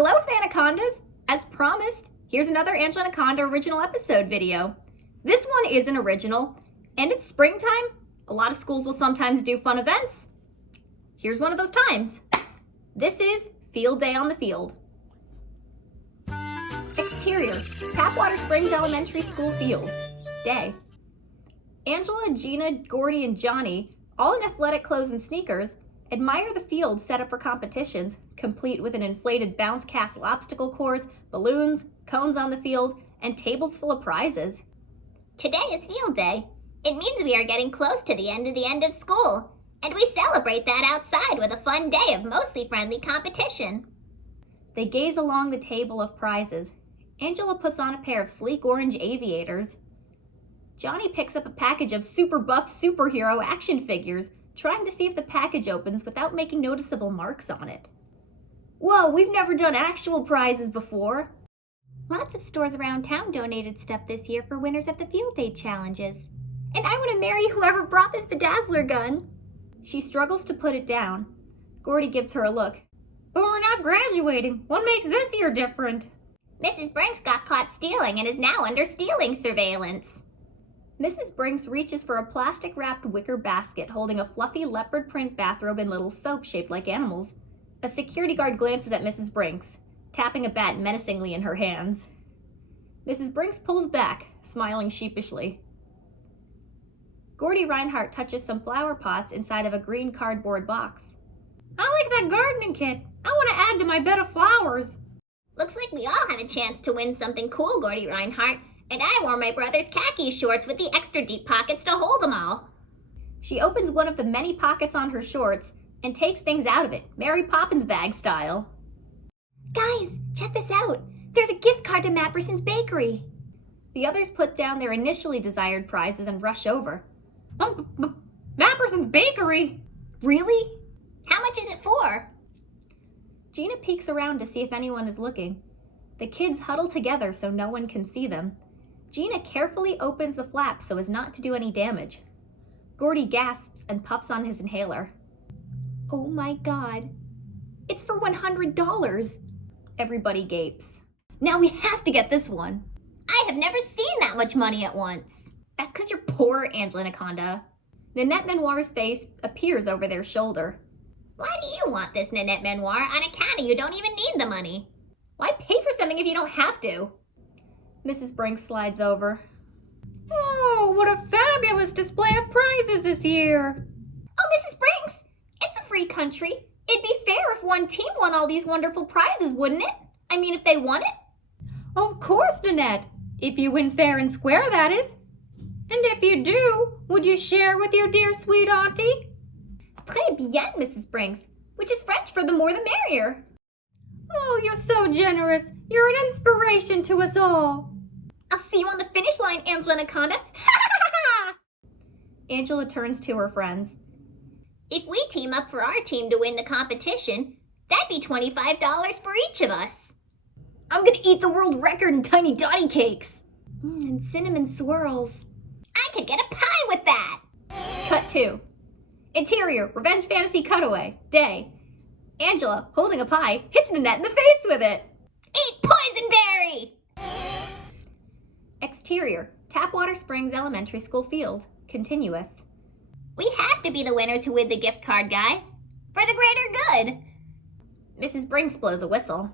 Hello, Anacondas! As promised, here's another Anaconda original episode video. This one is an original, and it's springtime. A lot of schools will sometimes do fun events. Here's one of those times. This is Field Day on the Field. Exterior, Tapwater Springs Elementary School Field. Day. Angela, Gina, Gordy, and Johnny, all in athletic clothes and sneakers, admire the field set up for competitions, complete with an inflated bounce castle obstacle course, balloons, cones on the field, and tables full of prizes. Today is field day. It means we are getting close to the end of school, and we celebrate that outside with a fun day of mostly friendly competition. They gaze along the table of prizes. Angela puts on a pair of sleek orange aviators. Johnny picks up a package of super buff superhero action figures, trying to see if the package opens without making noticeable marks on it. Whoa, we've never done actual prizes before. Lots of stores around town donated stuff this year for winners of the field day challenges. And I want to marry whoever brought this bedazzler gun. She struggles to put it down. Gordy gives her a look. But we're not graduating. What makes this year different? Mrs. Brinks got caught stealing and is now under stealing surveillance. Mrs. Brinks reaches for a plastic-wrapped wicker basket holding a fluffy leopard print bathrobe and little soap shaped like animals. A security guard glances at Mrs. Brinks, tapping a bat menacingly in her hands. Mrs. Brinks pulls back, smiling sheepishly. Gordy Reinhardt touches some flower pots inside of a green cardboard box. I like that gardening kit. I want to add to my bed of flowers. Looks like we all have a chance to win something cool, Gordy Reinhardt. And I wore my brother's khaki shorts with the extra deep pockets to hold them all. She opens one of the many pockets on her shorts and takes things out of it, Mary Poppins bag style. Guys, check this out. There's a gift card to Mapperson's Bakery. The others put down their initially desired prizes and rush over. Mapperson's Bakery? Really? How much is it for? Gina peeks around to see if anyone is looking. The kids huddle together so no one can see them. Gina carefully opens the flap so as not to do any damage. Gordy gasps and puffs on his inhaler. Oh my God. It's for $100. Everybody gapes. Now we have to get this one. I have never seen that much money at once. That's because you're poor, Anaconda. Nanette Manoir's face appears over their shoulder. Why do you want this, Nanette Manoir? On account of you don't even need the money. Why pay for something if you don't have to? Mrs. Brinks slides over. Oh, what a fabulous display of prizes this year. Oh, Mrs. Brinks, it's a free country. It'd be fair if one team won all these wonderful prizes, wouldn't it? I mean, if they won it. Of course, Nanette. If you win fair and square, that is. And if you do, would you share with your dear sweet auntie? Très bien, Mrs. Brinks, which is French for the more the merrier. Oh, you're so generous. You're an inspiration to us all. I'll see you on the finish line, Anaconda. Angela turns to her friends. If we team up for our team to win the competition, that'd be $25 for each of us. I'm gonna eat the world record in tiny dotty cakes. And cinnamon swirls. I could get a pie with that. Cut 2. Interior, revenge fantasy cutaway. Day. Angela, holding a pie, hits Nanette in the face with it. Eat poisonberry! Exterior, Tapwater Springs Elementary School Field. Continuous. We have to be the winners who win the gift card, guys. For the greater good. Mrs. Brinks blows a whistle.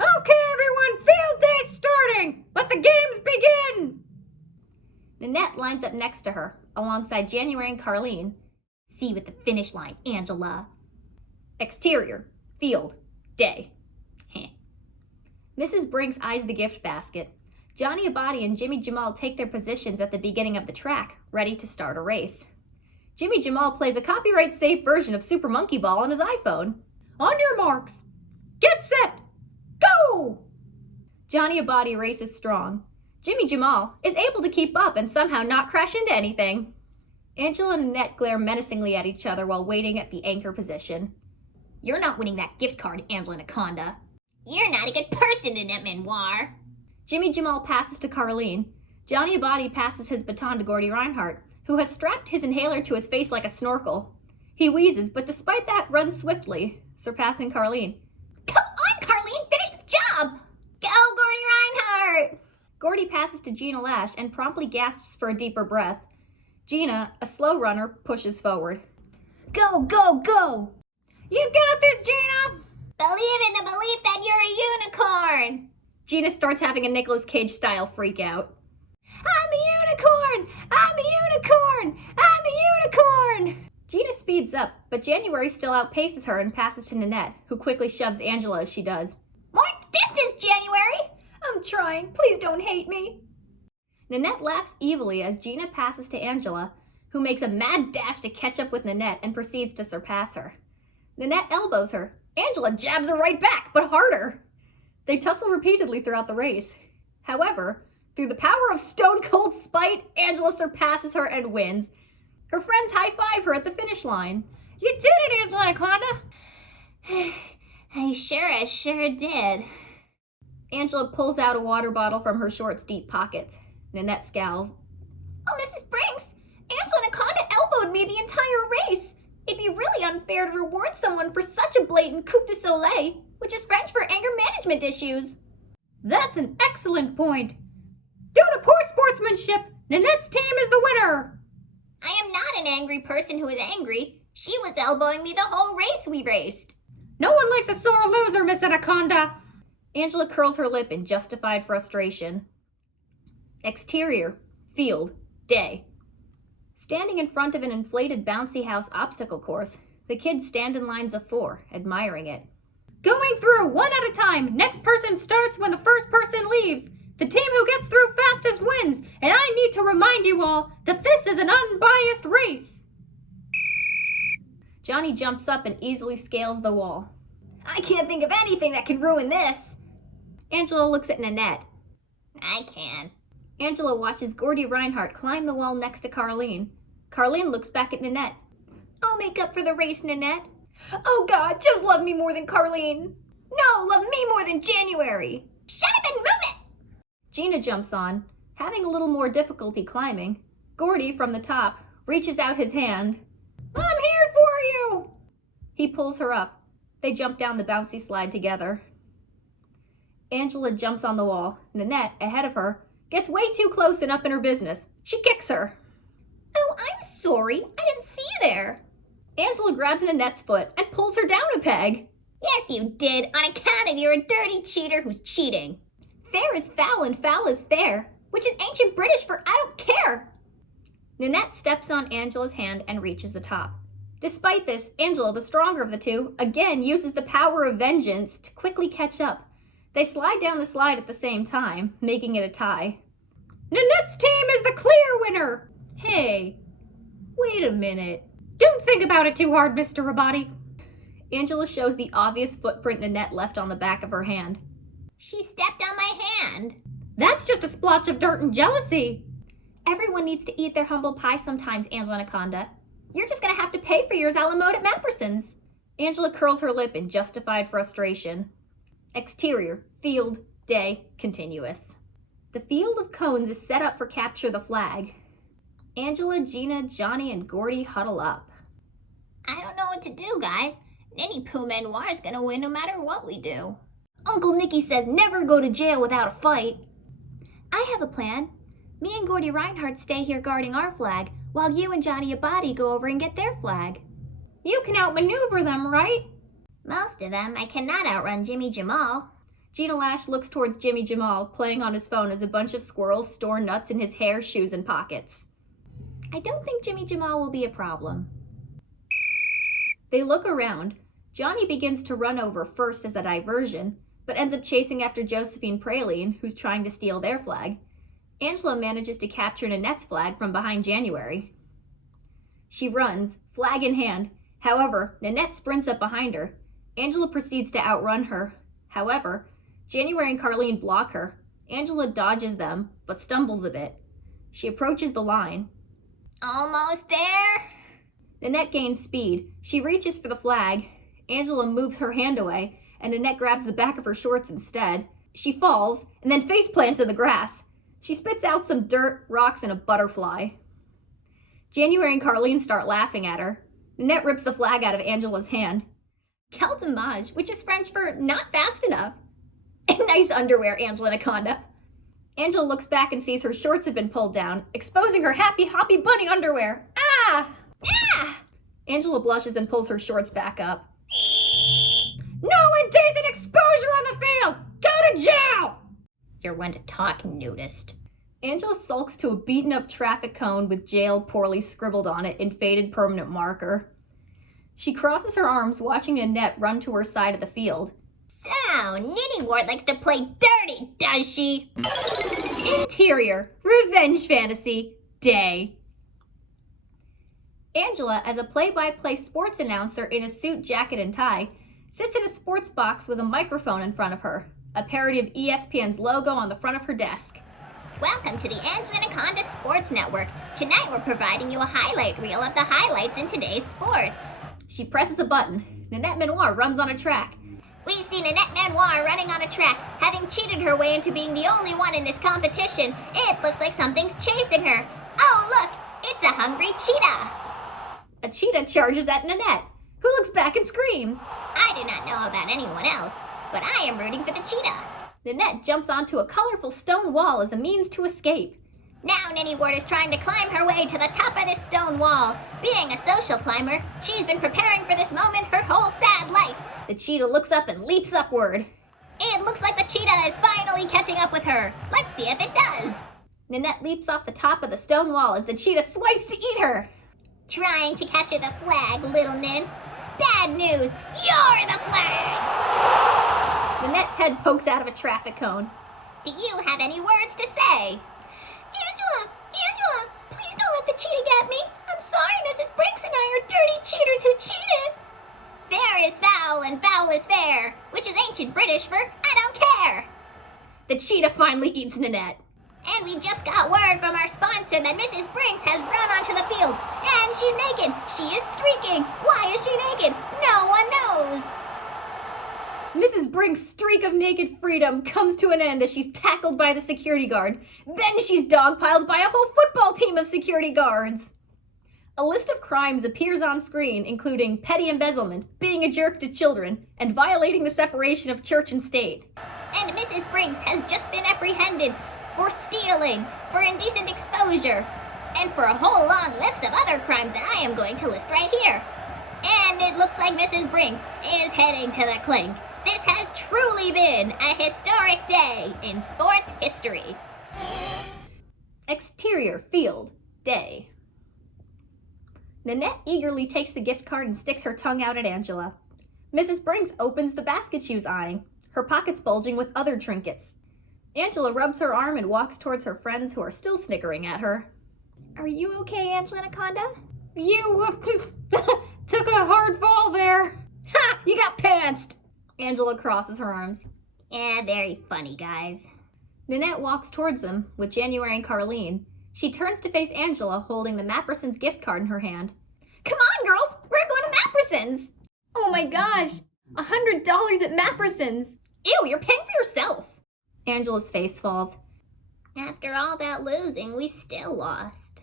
Okay, everyone, field day's starting! Let the games begin! Nanette lines up next to her, alongside January and Carlene. See you at the finish line, Angela. Exterior, field, day. Mrs. Brinks eyes the gift basket. Johnny Abadi and Jimmy Jamal take their positions at the beginning of the track, ready to start a race. Jimmy Jamal plays a copyright-safe version of Super Monkey Ball on his iPhone. On your marks, get set, go! Johnny Abadi races strong. Jimmy Jamal is able to keep up and somehow not crash into anything. Angela and Nanette glare menacingly at each other while waiting at the anchor position. You're not winning that gift card, Anaconda. You're not a good person, Nanette Manoir. Jimmy Jamal passes to Carlene. Johnny Abadi passes his baton to Gordy Reinhardt, who has strapped his inhaler to his face like a snorkel. He wheezes, but despite that runs swiftly, surpassing Carlene. Come on, start! Gordy passes to Gina Lash and promptly gasps for a deeper breath. Gina, a slow runner, pushes forward. Go, go, go! You've got this, Gina! Believe in the belief that you're a unicorn! Gina starts having a Nicolas Cage style freak out. I'm a unicorn! I'm a unicorn! I'm a unicorn! Gina speeds up, but January still outpaces her and passes to Nanette, who quickly shoves Angela as she does. More distance, January! I'm trying. Please don't hate me. Nanette laughs evilly as Gina passes to Angela, who makes a mad dash to catch up with Nanette and proceeds to surpass her. Nanette elbows her. Angela jabs her right back, but harder. They tussle repeatedly throughout the race. However, through the power of stone-cold spite, Angela surpasses her and wins. Her friends high-five her at the finish line. You did it, Angela Anaconda! I sure did. Angela pulls out a water bottle from her shorts' deep pockets. Nanette scowls. Oh, Mrs. Briggs, Angela Anaconda elbowed me the entire race. It'd be really unfair to reward someone for such a blatant coup de soleil, which is French for anger management issues. That's an excellent point. Due to poor sportsmanship, Nanette's team is the winner. I am not an angry person who is angry. She was elbowing me the whole race we raced. No one likes a sore loser, Miss Anaconda. Angela curls her lip in justified frustration. Exterior, field, day. Standing in front of an inflated bouncy house obstacle course, the kids stand in lines of 4, admiring it. Going through one at a time. Next person starts when the first person leaves. The team who gets through fastest wins, and I need to remind you all that this is an unbiased race. Johnny jumps up and easily scales the wall. I can't think of anything that can ruin this. Angela looks at Nanette. I can. Angela watches Gordy Reinhardt climb the wall next to Carleen. Carleen looks back at Nanette. I'll make up for the race, Nanette. Oh God, just love me more than Carleen. No, love me more than January. Shut up and move it! Gina jumps on, having a little more difficulty climbing. Gordy, from the top, reaches out his hand. I'm here for you! He pulls her up. They jump down the bouncy slide together. Angela jumps on the wall. Nanette, ahead of her, gets way too close and up in her business. She kicks her. Oh, I'm sorry. I didn't see you there. Angela grabs Nanette's foot and pulls her down a peg. Yes, you did, on account of you're a dirty cheater who's cheating. Fair is foul and foul is fair, which is ancient British for I don't care. Nanette steps on Angela's hand and reaches the top. Despite this, Angela, the stronger of the two, again uses the power of vengeance to quickly catch up. They slide down the slide at the same time, making it a tie. Nanette's team is the clear winner! Hey, wait a minute. Don't think about it too hard, Mr. Rabati. Angela shows the obvious footprint Nanette left on the back of her hand. She stepped on my hand. That's just a splotch of dirt and jealousy. Everyone needs to eat their humble pie sometimes, Angela Anaconda. You're just gonna have to pay for yours a la mode at Mapperson's. Angela curls her lip in justified frustration. Exterior, field, day, continuous. The field of cones is set up for capture the flag. Angela, Gina, Johnny, and Gordy huddle up. I don't know what to do, guys. Ninny Poo Manoir is gonna win no matter what we do. Uncle Nicky says never go to jail without a fight. I have a plan. Me and Gordy Reinhardt stay here guarding our flag, while you and Johnny Abadi go over and get their flag. You can outmaneuver them, right? Most of them. I cannot outrun Jimmy Jamal. Gina Lash looks towards Jimmy Jamal, playing on his phone as a bunch of squirrels store nuts in his hair, shoes, and pockets. I don't think Jimmy Jamal will be a problem. They look around. Johnny begins to run over first as a diversion, but ends up chasing after Josephine Praline, who's trying to steal their flag. Angela manages to capture Nanette's flag from behind January. She runs, flag in hand. However, Nanette sprints up behind her. Angela proceeds to outrun her. However, January and Carleen block her. Angela dodges them, but stumbles a bit. She approaches the line. Almost there. Nanette gains speed. She reaches for the flag. Angela moves her hand away, and Nanette grabs the back of her shorts instead. She falls, and then face plants in the grass. She spits out some dirt, rocks, and a butterfly. January and Carleen start laughing at her. Nanette rips the flag out of Angela's hand. Quel dommage, which is French for not fast enough. Nice underwear, Angela Anaconda. Angela looks back and sees her shorts have been pulled down, exposing her happy hoppy bunny underwear. Ah! Ah! Angela blushes and pulls her shorts back up. No indecent exposure on the field! Go to jail! You're one to talk, nudist. Angela sulks to a beaten-up traffic cone with jail poorly scribbled on it in faded permanent marker. She crosses her arms, watching Nanette run to her side of the field. So, Nitty Ward likes to play dirty, does she? Interior, revenge fantasy, day. Angela, as a play-by-play sports announcer in a suit, jacket, and tie, sits in a sports box with a microphone in front of her, a parody of ESPN's logo on the front of her desk. Welcome to the Anaconda Sports Network. Tonight we're providing you a highlight reel of the highlights in today's sports. She presses a button. Nanette Manoir runs on a track. We see Nanette Manoir running on a track, having cheated her way into being the only one in this competition. It looks like something's chasing her. Oh, look! It's a hungry cheetah! A cheetah charges at Nanette, who looks back and screams. I do not know about anyone else, but I am rooting for the cheetah. Nanette jumps onto a colorful stone wall as a means to escape. Now Nitty Ward is trying to climb her way to the top of this stone wall. Being a social climber, she's been preparing for this moment her whole sad life. The cheetah looks up and leaps upward. It looks like the cheetah is finally catching up with her. Let's see if it does. Nanette leaps off the top of the stone wall as the cheetah swipes to eat her. Trying to capture the flag, little Nin. Bad news, you're the flag! Nanette's head pokes out of a traffic cone. Do you have any words to say? Angela, please don't let the cheetah get me. I'm sorry, Mrs. Brinks and I are dirty cheaters who cheated. Fair is foul and foul is fair, which is ancient British for I don't care. The cheetah finally eats Nanette. And we just got word from our sponsor that Mrs. Brinks has run onto the field. And she's naked. She is streaking. Why is she naked? No one knows. Mrs. Brinks' streak of naked freedom comes to an end as she's tackled by the security guard. Then she's dogpiled by a whole football team of security guards. A list of crimes appears on screen, including petty embezzlement, being a jerk to children, and violating the separation of church and state. And Mrs. Brinks has just been apprehended for stealing, for indecent exposure, and for a whole long list of other crimes that I am going to list right here. And it looks like Mrs. Brinks is heading to the clink. This has truly been a historic day in sports history. Exterior field, day. Nanette eagerly takes the gift card and sticks her tongue out at Angela. Mrs. Brinks opens the basket she was eyeing, her pockets bulging with other trinkets. Angela rubs her arm and walks towards her friends who are still snickering at her. Are you okay, Anaconda? You took a hard fall there. Ha! You got pantsed! Angela crosses her arms. Yeah, very funny, guys. Nanette walks towards them with January and Carlene. She turns to face Angela, holding the Mappersons gift card in her hand. Come on, girls! We're going to Mappersons! Oh my gosh! $100 at Mappersons! Ew, you're paying for yourself! Angela's face falls. After all that losing, we still lost.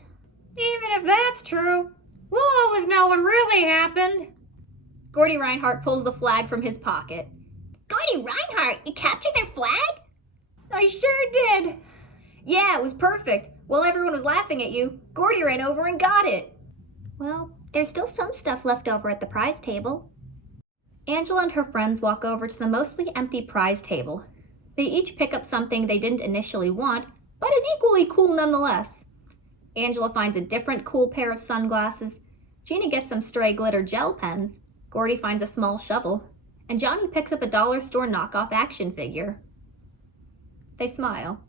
Even if that's true, we'll always know what really happened. Gordy Reinhardt pulls the flag from his pocket. Gordy Reinhardt, you captured their flag? I sure did. Yeah, it was perfect. While everyone was laughing at you, Gordy ran over and got it. Well, there's still some stuff left over at the prize table. Angela and her friends walk over to the mostly empty prize table. They each pick up something they didn't initially want, but is equally cool nonetheless. Angela finds a different cool pair of sunglasses. Gina gets some stray glitter gel pens. Gordy finds a small shovel. And Johnny picks up a dollar store knockoff action figure. They smile.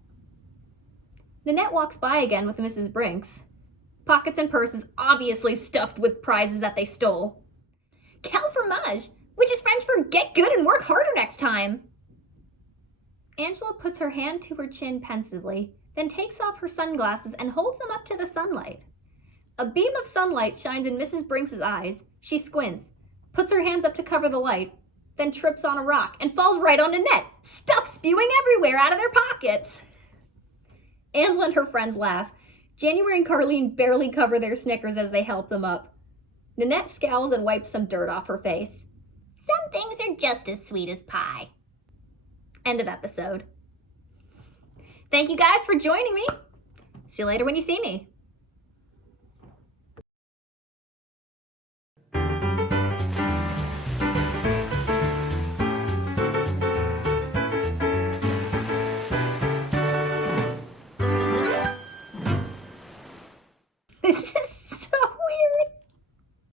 Nanette walks by again with Mrs. Brinks. Pockets and purses obviously stuffed with prizes that they stole. Quel fromage, which is French for get good and work harder next time. Angela puts her hand to her chin pensively, then takes off her sunglasses and holds them up to the sunlight. A beam of sunlight shines in Mrs. Brinks' eyes. She squints, puts her hands up to cover the light, then trips on a rock and falls right on Nanette, stuff spewing everywhere out of their pockets. Angela and her friends laugh. January and Carlene barely cover their snickers as they help them up. Nanette scowls and wipes some dirt off her face. Some things are just as sweet as pie. End of episode. Thank you guys for joining me. See you later when you see me.